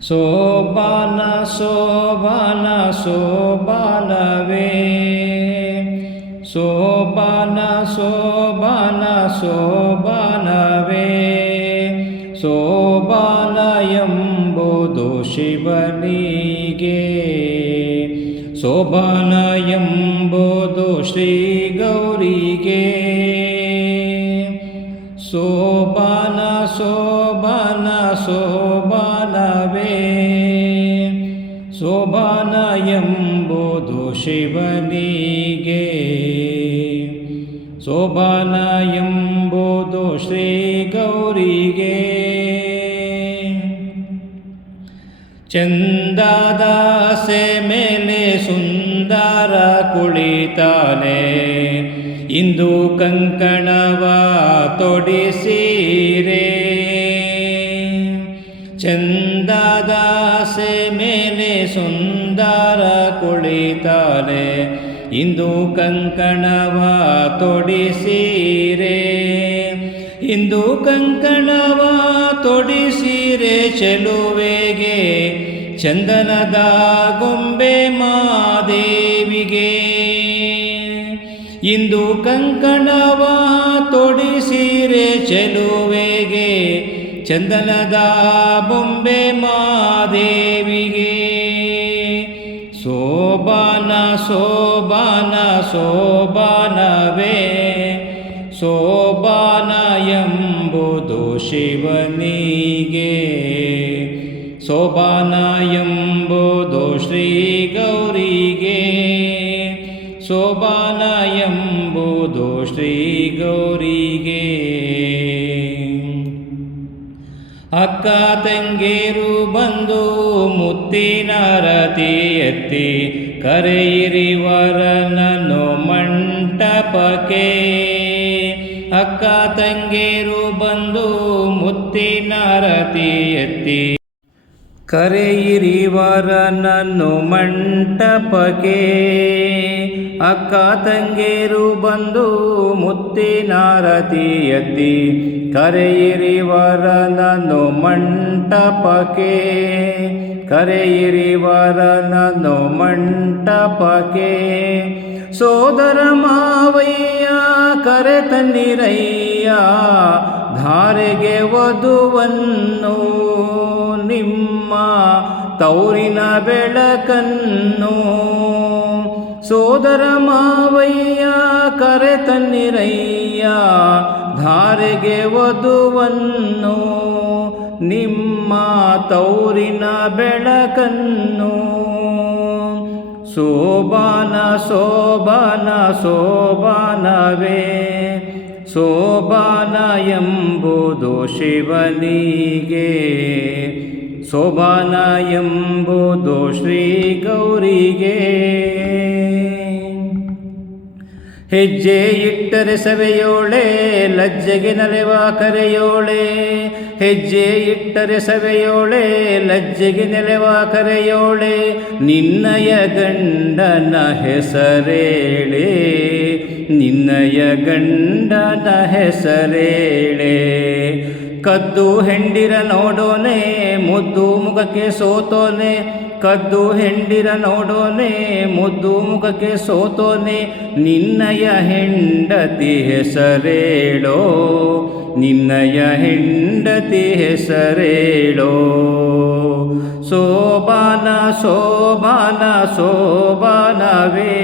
ಸೋಬಾನ ಸೋಬಾನ ಸೋಬಾನವೇ ಸೋಬಾನ ಸೋಬಾನ ಸೋಬಾನವೇ ಸೋಬಾನ ಎಂಬುದು ಶಿವನಿಗೆ ಸೋಬಾನ ಎಂಬುದು ಶ್ರೀ ಗೌರಿಗೆ ಸೋಬಾನ ಸೋಬಾನ ಸೋಬಾನವೇ ಸೋಬಾನ ಎಂಬುದು ಶಿವನಿಗೆ ಸೋಬಾನ ಎಂಬುದು ಶ್ರೀ ಗೌರಿಗೆ ಚಂದದ ಆಸೆ ಮೇಲೆ ಸುಂದರ ಕುಳಿತಾನೆ ಇಂದು ಕಂಕಣವ ತೊಡಿಸಿರೆ ಚಂದದ ಆಸೆ ಮೇಲೆ ಸುಂದರ ಕುಳಿತಾನೆ ಇಂದು ಕಂಕಣವ ತೊಡಿಸಿರೆ ಇಂದು ಕಂಕಣವ ತೊಡಿಸಿರೆ ಚೆಲುವೆಗೆ ಚಂದನದ ಗೊಂಬೆ ಮಾದೇವಿಗೆ ಇಂದು ಕಂಕಣವ ತೊಡಿಸಿರೆ ಚೆಲುವೆಗೆ ಚಂದನದ ಬೊಂಬೆ ಮಾದೇವಿಗೆ ಸೋಬಾನ ಸೋಬಾನ ಸೋಬಾನವೇ ಸೋಬಾನ ಎಂಬುದು ಶಿವನಿಗೆ ಸೋಬಾನ ಎಂಬುದು ಶ್ರೀ ಗೌರಿಗೆ ಸೋಬಾನ ಎಂಬುದು ಶ್ರೀ ಗೌರಿಗೆ ಅಕ್ಕ ತಂಗೀರು ಬಂದು ಮುತ್ತಿನ ರತಿ ಎತ್ತಿ ಕರೆಯಿರಿ ವರನನ್ನು ಮಂಟಪಕ್ಕೆ ಅಕ್ಕ ತಂಗೀರು ಬಂದು ಮುತ್ತಿನ ರತಿ ಎತ್ತಿ ಕರೆಯಿರಿ ವರನನ್ನು ಮಂಟಪಕ್ಕೆ ಅಕ್ಕ ತಂಗೀರು ಬಂದು ಮುತ್ತಿನ ರತಿ ಎತ್ತಿ ಕರೆಯಿರಿ ವರನನ್ನು ಮಂಟಪಕ್ಕೆ ಕರೆಯಿರಿ ವರನನ್ನು ಮಂಟಪಕ್ಕೆ ಸೋದರ ಮಾವಯ್ಯ ಕರೆ ತನ್ನಿರಯ್ಯ ಧಾರೆಗೆ ವಧುವನ್ನು ನಿಮ್ಮ ತೌರಿನ ಬೆಳಕನ್ನು ಸೋದರ ಮಾವಯ್ಯ ಕರೆ ತನ್ನಿರಯ್ಯ ಧಾರೆಗೆ ವಧುವನ್ನು ನಿಮ್ಮ ತೌರಿನ ಬೆಳಕನ್ನು ಸೋಬಾನ ಸೋಬಾನ ಸೋಬಾನವೇ ಸೋಬಾನ ಎಂಬುದು ಶಿವನಿಗೆ ಸೋಬಾನ ಎಂಬುದು ಶ್ರೀ ಗೌರಿಗೆ ಹೆಜ್ಜೆ ಇಟ್ಟರೆ ಸವೆಯೋಳೆ ಲಜ್ಜೆಗೆ ನಲೆವ ಕರೆಯೋಳೆ ಹೆಜ್ಜೆ ಇಟ್ಟರೆ ಸವೆಯೋಳೆ ಲಜ್ಜೆಗೆ ನೆಲೆವ ಕರೆಯೋಳೆ ನಿನ್ನಯ ಗಂಡನ ಹೆಸರೇಳೆ ನಿನ್ನಯ ಗಂಡನ ಹೆಸರೇಳೆ ಕದ್ದು ಹೆಂಡಿರ ನೋಡೋನೆ ಮುದ್ದು ಮುಖಕ್ಕೆ ಸೋತೋನೆ ಕದ್ದು ಹೆಂಡಿರ ನೋಡೋನೆ ಮುದ್ದು ಮುಖಕ್ಕೆ ಸೋತೋನೆ ನಿನ್ನಯ ಹೆಂಡತಿ ಹೆಸರೇಳೋ ನಿನ್ನಯ ಹೆಂಡತಿ ಹೆಸರೇಳೋ ಸೋಬಾನ ಸೋಬಾನ ಸೋಬಾನವೇ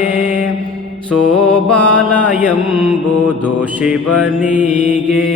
ಸೋಬಾನ ಎಂಬುದು ಶಿವನಿಗೆ